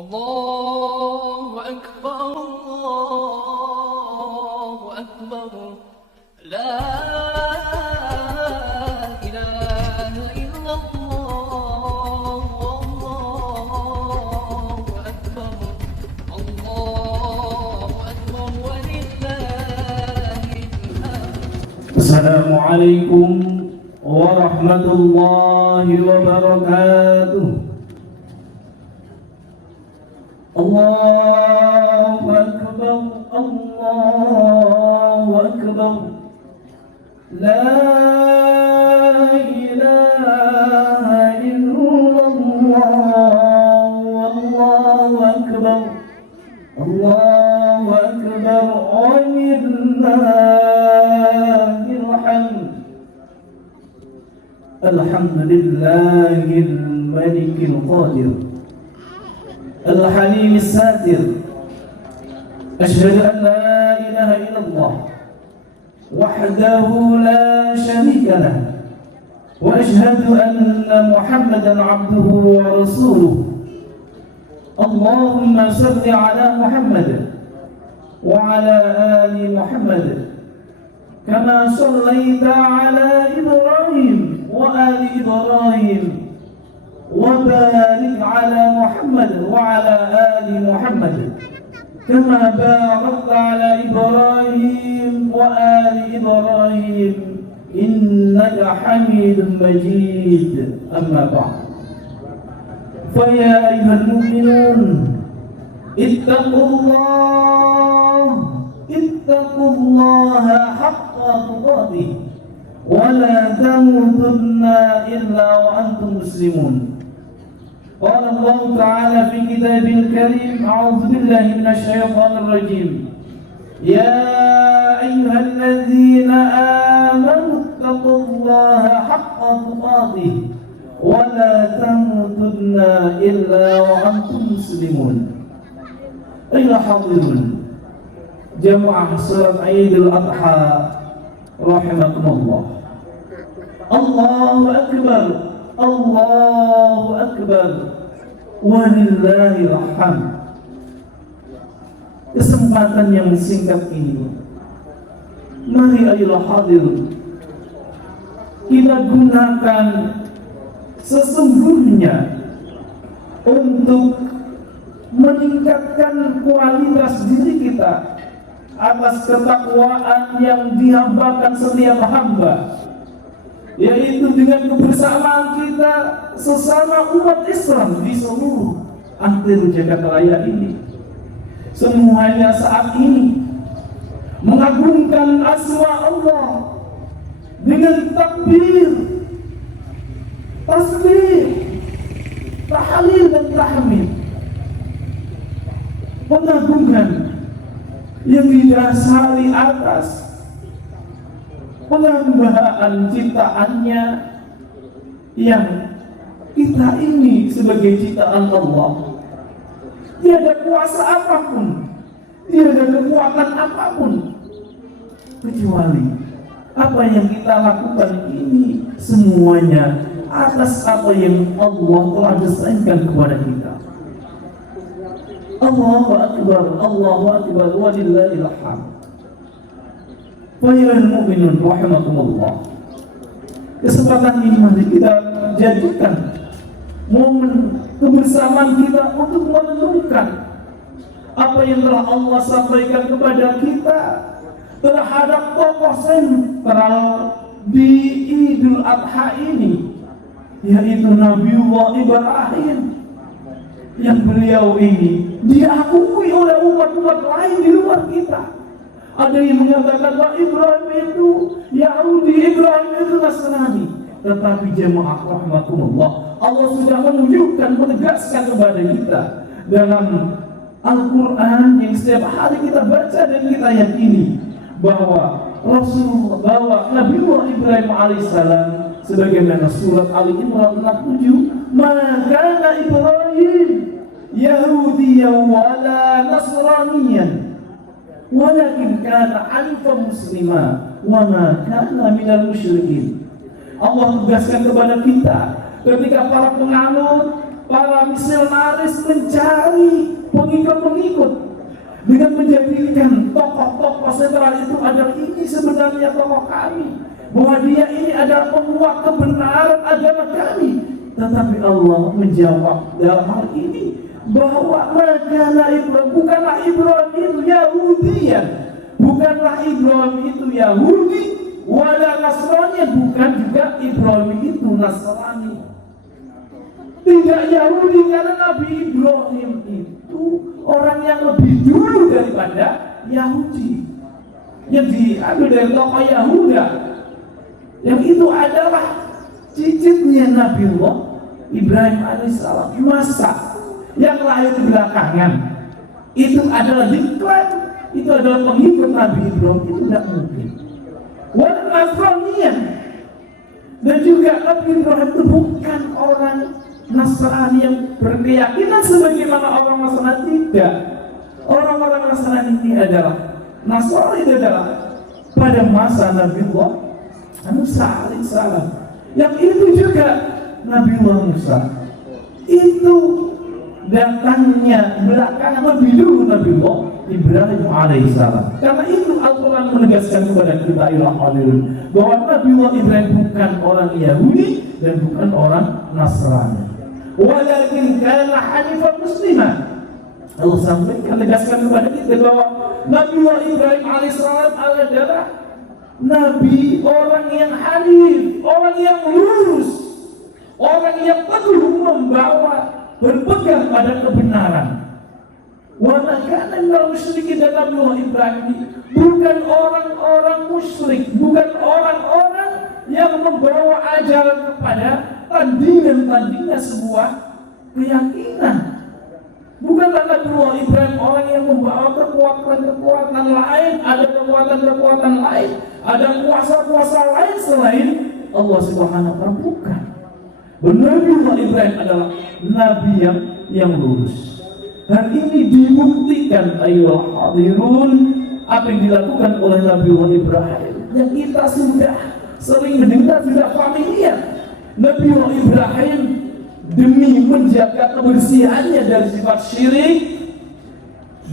الله أكبر الله أكبر لا إله إلا الله الله أكبر ولله الحمد. السلام عليكم ورحمة الله وبركاته. الله أكبر الله أكبر لا إله إلا الله والله أكبر الله أكبر ولله الحمد. الحمد لله الملك القادر الحليم الساتر. أشهد أن لا إله إلا الله وحده لا شريك له، وأشهد أن محمدا عبده ورسوله. اللهم صل على محمد وعلى آل محمد كما صليت على إبراهيم وآل إبراهيم، وبارك على محمد وعلى آل محمد كما باركت على إبراهيم وآل إبراهيم إنك حميد مجيد. أما بعد، فيا أيها المؤمنون اتقوا الله حق تقاته ولا تموتن إلا وأنتم مسلمون. قال الله تعالى في كتابه الكريم: أعوذ بالله من الشيطان الرجيم. يا أيها الذين آمنوا اتقوا الله حق تقاته ولا تموتن إلا وأنتم مسلمون. أيها الحاضرون جماعة صلاة عيد الأضحى rahimakumullah. Allahu akbar Allahu akbar walillahil hamd. Kesempatan yang singkat ini, mari ayolah hadir kita gunakan sesungguhnya untuk meningkatkan kualitas diri kita atas ketakwaan yang dihambakan setiap hamba, yaitu dengan kebersamaan kita sesama umat Islam di seluruh antero Jakarta Raya ini. Semuanya saat ini mengagungkan asma Allah dengan takbir, tasbih, tahlil dan tahmid. Pengagungan yang didasari atas pengambahan ciptaannya yang kita ini sebagai ciptaan Allah. Tiada kuasa apapun, tiada kekuatan apapun, kecuali apa yang kita lakukan ini semuanya atas apa yang Allah telah desainkan kepada kita. Allahu akbar walillahil hamd. Wahai mu'minun rahimakumullah, kesempatan ini mari kita jadikan momen kebersamaan kita untuk merenungkan apa yang telah Allah sampaikan kepada kita terhadap tokoh sentral di Idul Adha ini, yaitu Nabiullah Ibrahim, yang beliau ini diakui oleh umat-umat lain di luar kita. Ada yang mengatakan bahwa Ibrahim itu Yahudi, Ibrahim itu Nasrani. Tetapi jemaah rahmatullah, Allah sudah menunjukkan, menegaskan kepada kita dalam Al-Quran yang setiap hari kita baca dan kita yakini bahwa Nabiullah Ibrahim alaihissalam, sebagaimana surat Ali Imran 67, maka Ibrahim Yahudiyyan wala Nasraniyan walakin kana hanifan muslima wa ma kana minal musyrikin. Allah tegaskan kepada kita ketika para penganut para misionaris mencari pengikut-pengikut dengan menjadikan tokoh-tokoh sentral itu adalah ini sebenarnya tokoh kami, bahwa dia ini adalah penguat kebenaran agama kami. Tetapi Allah menjawab dalam hal ini bahwa bukanlah Ibrahim itu Yahudian, bukanlah Ibrahim itu Yahudi, wala Nasrani, bukan juga Ibrahim itu Nasrani. Tidak Yahudi, karena Nabi Ibrahim itu orang yang lebih dulu daripada Yahudi, yang diambil dari tokoh Yahuda, yang itu adalah cicitnya Nabiullah Ibrahim alaihissalam. Masa yang lahir belakangan itu adalah diklaim itu adalah pengikut Nabi Ibrahim? Itu tidak mungkin. Wala Nasraniyah, dan juga Nabi Ibrahim itu bukan orang Nasrani yang berkeyakinan sebagaimana orang Nasrani. Tidak. Orang-orang Nasrani ini adalah Nasrani adalah pada masa Nabiullah Musa alaihissalam. Yang itu juga Nabiullah Musa itu datangnya belakangan lebih dulu Nabiullah Ibrahim alaihissalam. Karena itu Al-Quran menegaskan kepada kita bahwa Nabiullah Ibrahim bukan orang Yahudi dan bukan orang Nasrani. Walakin kana hanifan muslimah. Allah sampaikan, tegaskan kepada kita bahwa Nabiullah Ibrahim alaihissalam adalah Nabi, orang yang hanif, orang yang lurus, orang yang teguh membawa, berpegang pada kebenaran. Wa ma kana minal musyrikin, dan Nabiullah Ibrahim bukan orang-orang musyrik, bukan orang-orang yang membawa ajaran kepada tandingan-tandingan sebuah keyakinan. Bukanlah Nabiullah Ibrahim orang yang membawa kekuatan-kekuatan lain, ada kekuatan-kekuatan lain, ada kuasa-kuasa lain selain Allah Subhanahu wa taala. Bukan. Nabiullah Ibrahim adalah nabi yang lurus. Dan ini dibuktikan ayyuhal hadirun, apa yang dilakukan oleh Nabiullah Ibrahim yang kita sudah sering mendengar, sudah familiar. Nabiullah Ibrahim demi menjaga kebersihannya dari sifat syirik,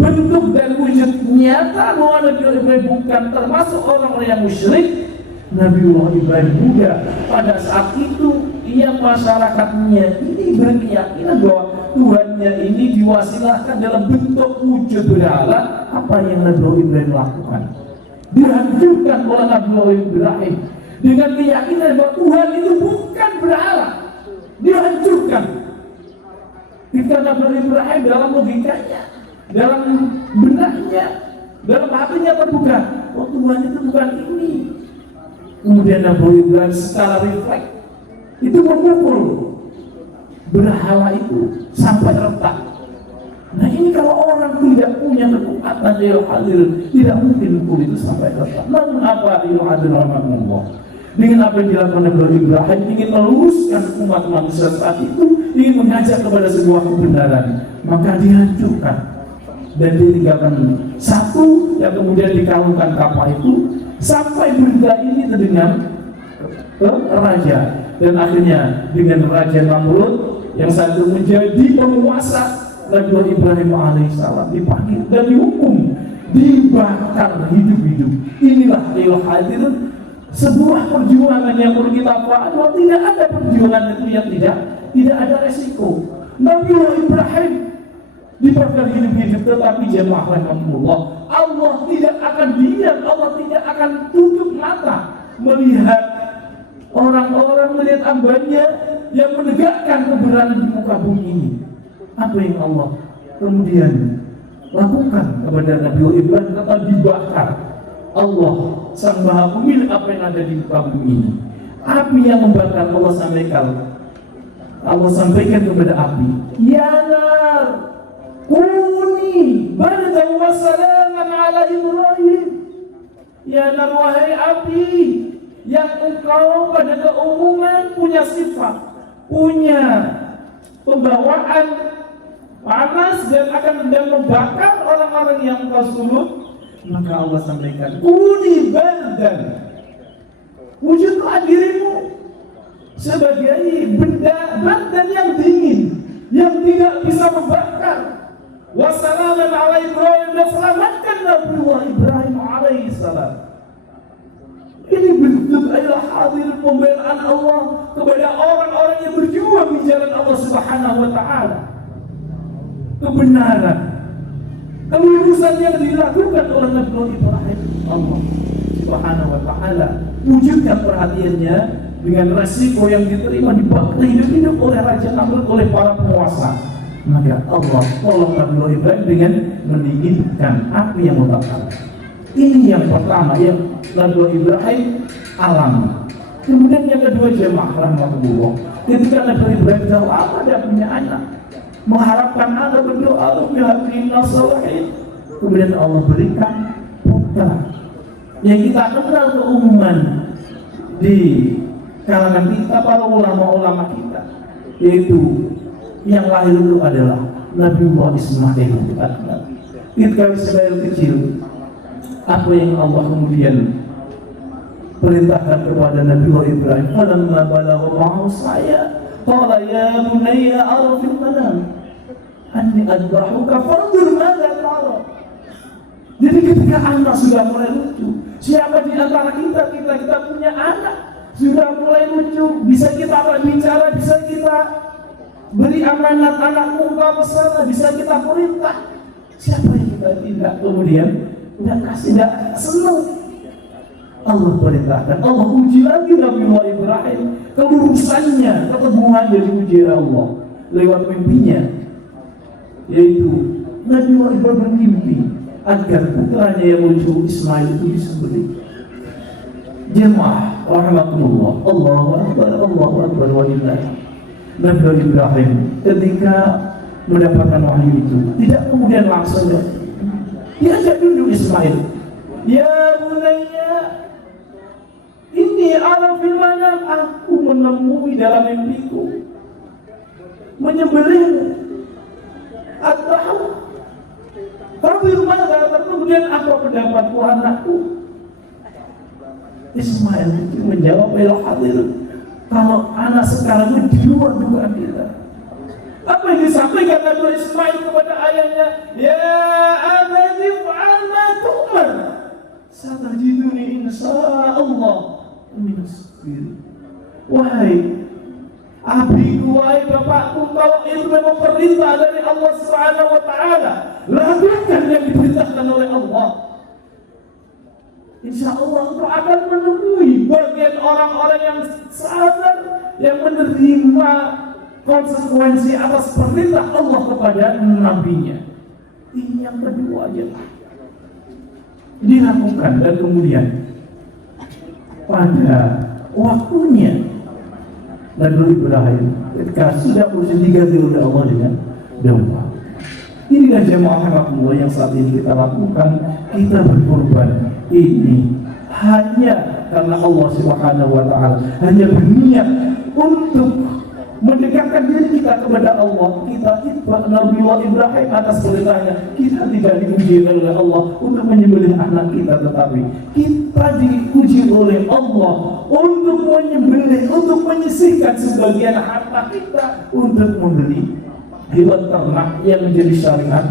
bentuk dan wujud nyata bahwa Nabiullah Ibrahim bukan termasuk orang-orang yang musyrik. Nabiullah Ibrahim juga pada saat itu yang masyarakatnya ini berkeyakinan bahwa Tuhannya ini diwasilahkan dalam bentuk wujud berhala. Apa yang Nabiullah Ibrahim lakukan? Dihancurkan oleh Nabiullah Ibrahim dengan keyakinan bahwa Tuhan itu bukan berhala. Dihancurkan. Ketika Nabiullah Ibrahim dalam logikanya, dalam benaknya, dalam hatinya terbuka, oh Tuhan itu bukan ini. Kemudian Nabiullah Ibrahim secara refleks itu memukul berhala itu sampai retak. Nah ini kalau orang tidak punya kekuatan tidak mungkin mukul itu sampai retak. Namun apa Allah dengan apa yang dilakukan Nabiullah Ibrahim ingin meluruskan umat manusia saat itu, ingin mengajak kepada sebuah kebenaran, maka dihancurkan dan ditinggalkan satu yang kemudian dikalungkan kapal itu sampai berita ini terdengar ke raja, dan akhirnya dengan Raja Namrud yang saat itu menjadi penguasa, Nabiullah Ibrahim alaihissalam dipanggil dan dihukum, dibakar hidup-hidup. Inilah hadirin sebuah perjuangan yang perlu kita pahami. Tidak ada perjuangan itu yang tidak ada resiko. Nabiullah Ibrahim dibakar hidup-hidup, tetapi jemaah rahimahumullah, Allah tidak akan diam, Allah tidak akan tutup mata melihat orang-orang, melihat hambanya yang menegakkan kebenaran di muka bumi ini. Apa yang Allah kemudian lakukan kepada Nabiullah Ibrahim? Kata dibakar. Allah sang maha pemilik apa yang ada di muka bumi ini. Api yang membakar, Allah sampaikan kepada api, ya nar kuni bardan wa salaman ala Ibrahim. Ya nar, wahai api yang engkau pada keumuman punya sifat, punya pembawaan panas dan akan membakar orang-orang yang engkau sulut, maka Allah sampaikan kuni bardan, wujudlah dirimu sebagai benda bardan yang dingin, yang tidak bisa membakar. Wassalamun ala Ibrahim, dan selamatkan Nabiullah Ibrahim alaihissalam. Ini bentuk adalah hadir pembelaan Allah kepada orang-orang yang berjuang di jalan Allah Subhanahu wa taala. Kebenaran, kelurusan yang dilakukan oleh Nabiullah Ibrahim, Allah Subhanahu wa taala wujudkan perhatiannya dengan resiko yang diterima di hidup oleh Raja Namrud, oleh para penguasa. Maka Allah tolong Nabiullah Ibrahim dengan mendinginkan api yang membakar. Ini yang pertama yang Nabiullah Ibrahim alami. Kemudian yang kedua, jemaah rahmatullah, ketika Nabiullah Ibrahim tahu apa dia punya anak, mengharapkan anak, berdoa Rabbil Salihin. Kemudian Allah berikan putra yang kita kenal keumuman di kalangan kita, para ulama-ulama kita, yaitu yang lahir itu adalah Nabiullah Ismail. Ketika Ismail kecil, apa yang Allah kemudian perintahkan kepada Nabiullah Ibrahim? Falamma balagha ma'ahu saya qala ya bunayya ara fil manam anni adbahuka fanzur madza tara. Jadi ketika anak sudah mulai lucu, siapa di antara kita punya anak sudah mulai lucu, bisa kita bicara, bisa kita beri amanat anakmu ke sana, bisa kita perintah. Siapa yang kita tidak kemudian tidak kasih, tidak senang? Allah perintahkan, Allah uji lagi Nabiullah Ibrahim, kelurusannya, keteguhannya diuji Allah lewat mimpinya, yaitu Nabiullah Ibrahim bermimpi agar putranya yang lucu Ismail itu disembelih. Jemaah rahmatullah, Allahu akbar walillah. Nabiullah Ibrahim ketika mendapatkan wahyu itu tidak kemudian langsung diajak duduk Ismail. Ya bunayya inni ara fil manam, aku menemui dalam mimpiku menyembelihmu. Atau tapi rumah kemudian apa pendapatku anakku? Ismail itu menjawab, el hadir, kalau anak sekarang itu di luar dugaan kita. Apa yang disampaikan Nabi Ismail kepada ayahnya? Ya abadi fa'al ma tu'mar satajiduni insyaallah minas sabirin. Wahai abiku, wahai bapakku, kalau itu memang perintah dari Allah Subhanahu wa taala, lakukan yang diperintahkan oleh Allah. Insya Allah engkau akan menemui bagian orang-orang yang sadar, yang menerima konsekuensi atas perintah Allah kepada nabinya. Ini yang kedua aja dilakukan, dan kemudian pada waktunya Nabiullah Ibrahim ketika sudah berusia diganti oleh Allah dengan domba. Inilah jemaah rahmatullah yang saat ini kita lakukan. Kita berkorban ini hanya karena Allah Subhanahu wa taala, hanya berniat untuk mendekatkan diri kita kepada Allah. Kita itba Nabiullah Ibrahim atas perintahnya. Kita tidak diuji oleh Allah untuk menyembelih anak kita, tetapi kita diuji oleh Allah untuk menyembelih, untuk menyisihkan sebagian harta kita untuk membeli hewan ternak yang menjadi syariat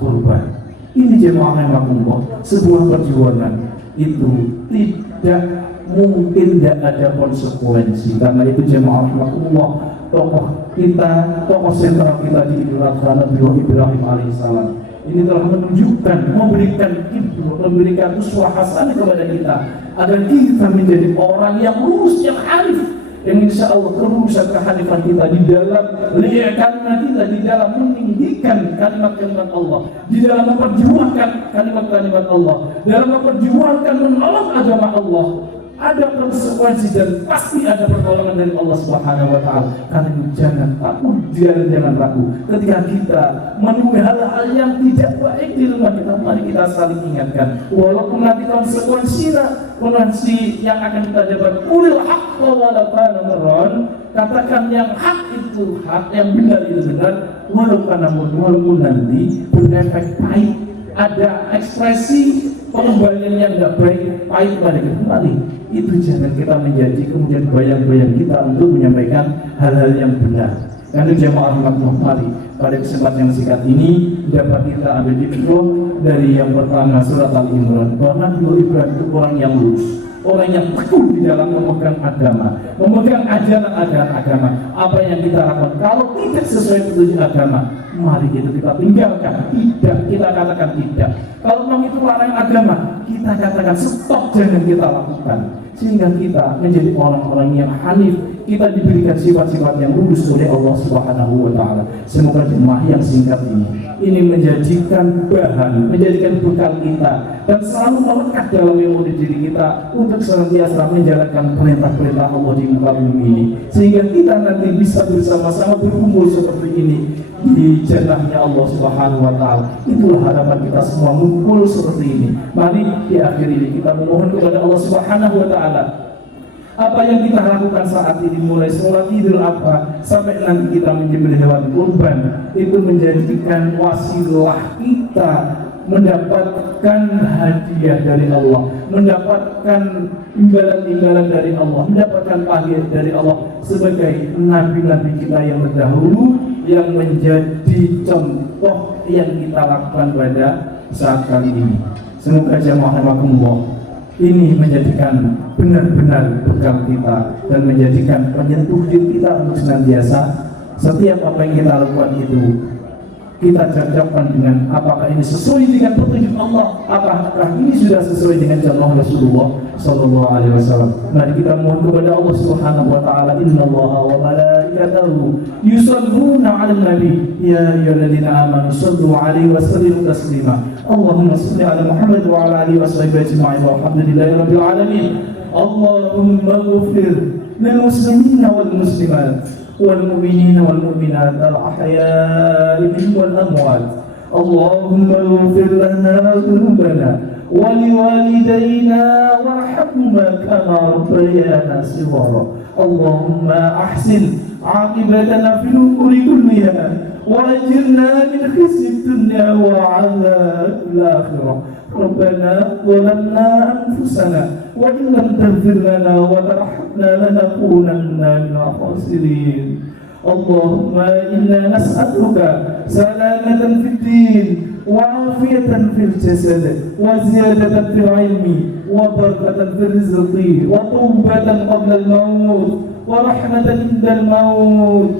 kurban. Ini jemaah rahmatullah, sebuah perjuangan itu tidak mungkin tidak ada konsekuensi. Karena itu jemaah rahmatullah, tokoh kita, tokoh sentral kita di Idul Adha Nabiullah Ibrahim alaihissalam ini telah menunjukkan, memberikan uswah hasanah kepada kita agar kita menjadi orang yang lurus, yang arif, yang insya Allah kelurusan kehanifan kita di dalam karena kita di dalam meninggikan kalimat-kalimat Allah, di dalam memperjuangkan kalimat-kalimat Allah, dalam memperjuangkan menolong agama Allah. Ada konsekuensi dan pasti ada pertolongan dari Allah Subhanahu wa taala. Karena itu jangan takut, jangan ragu. Ketika kita menemui hal-hal yang tidak baik di rumah kita, mari kita saling ingatkan. Walaupun nanti konsekuensi yang akan kita dapat, ulil haqqa wala tanamron, katakan yang hak itu hak, yang benar itu benar, walaupun nanti berefek pahit, ada ekspresi pengembalian yang tidak baik, pahit pada kita kembali. Itu jangan kita menjadi kemudian bayang-bayang kita untuk menyampaikan hal-hal yang benar. Karena jamaah rahmatullah, mari pada kesempatan yang singkat ini dapat kita ambil hikmah dari yang pertama surat Al-Imran, bahwa Nabi Ibrahim itu orang yang lurus, orang yang teguh di dalam memegang agama, memegang ajaran agama. Apa yang kita lakukan kalau tidak sesuai petunjuk agama, mari kita tinggalkan, tidak, kita katakan tidak. Kalau memang itu larangan agama, kita katakan stop, jangan kita lakukan. Sehingga kita menjadi orang-orang yang hanif, kita diberikan sifat-sifat yang lurus oleh Allah Subhanahu wa Ta'ala. Semoga jemaah yang singkat ini menjadikan bahan, menjadikan bekal kita, dan selalu melekat dalam memori diri kita untuk senantiasa menjalankan perintah-perintah Allah di muka bumi ini, sehingga kita nanti bisa bersama-sama berkumpul seperti ini di jannahnya Allah Subhanahu wa Ta'ala. Itulah harapan kita semua, mengumpul seperti ini. Mari di akhir ini kita memohon kepada Allah Subhanahu wa Ta'ala, apa yang kita lakukan saat ini, mulai sholat Idul Adha sampai nanti kita menyembelih hewan kurban, itu menjadikan wasilah kita mendapatkan hadiah dari Allah, mendapatkan imbalan-imbalan dari Allah, mendapatkan pahala dari Allah sebagai nabi-nabi kita yang terdahulu, yang menjadi contoh yang kita lakukan pada saat kali ini. Semoga jamaah rahimakumullah ini menjadikan benar-benar bekal kita dan menjadikan penyentuh diri kita untuk senantiasa setiap apa yang kita lakukan itu kita cocokkan dengan apakah ini sesuai dengan petunjuk Allah, apakah ini sudah sesuai dengan contoh Rasulullah Sallallahu Alaihi Wasallam. Mari kita mohon kepada Allah Subhanahu Wa Taala, Innallaha wa malaikatahu yusalluna 'alan nabi ya ayyuhalladzina amanu sallu 'alaihi wa sallimu taslima. Allahumma shalli 'ala Muhammad wa 'ala alihi washabihi ajma'in walhamdulillahi rabbil alamin. Allahumma ighfir lil muslimina wal muslimat والمؤمنين والمؤمنات الأحياء منهم والأموات. اللهم اغفر لنا ذنوبنا ولوالدينا وارحمهما كما ربيانا صغارا. اللهم أحسن عاقبتنا في الأمور كلها وأجرنا من خزي الدنيا وعذاب الآخرة. ربنا ظلمنا أنفسنا وإن لم تغفر لنا وترحمنا لنكونن من الخاسرين. اللهم إنا نسألك سلامة في الدين وعافية في الجسد وزيادة في العلم وبركة في الرزق وطوبة قبل الموت ورحمة عند الموت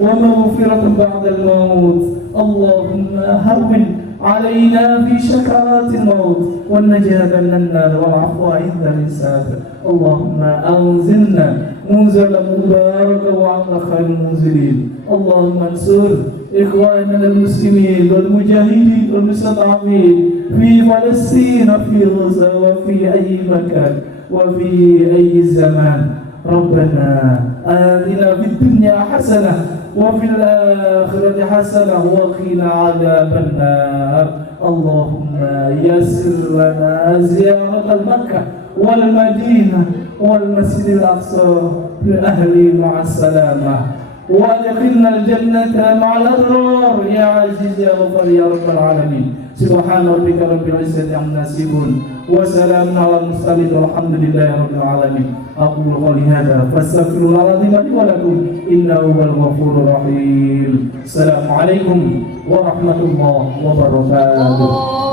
ومغفرة بعد الموت. اللهم هون علينا في شكرات الموت والنجاة من النار والعفو عند الحساب. اللهم أنزلنا منزلا مباركا وعلى خير المنزلين. اللهم انصر إخواننا المسلمين والمجاهدين والمستضعفين في فلسطين في غزة وفي أي مكان وفي أي زمان. ربنا آتنا في الدنيا حسنة وفي الآخرة حسنة وقنا عذاب النار. اللهم يسر لنا زيارة مكة والمدينة والمسجد الأقصى لأهله مع السلامة وادخلنا الجنة مع الأبرار يا عزيز يا غفار يا رب العالمين. سبحان ربك رب العزة عما يصفون وسلام على المرسلين والحمد لله رب العالمين. أقول قولي هذا فاستغفر الله العظيم لي ولكم إنه هو الغفور الرحيم. السلام عليكم ورحمة الله وبركاته.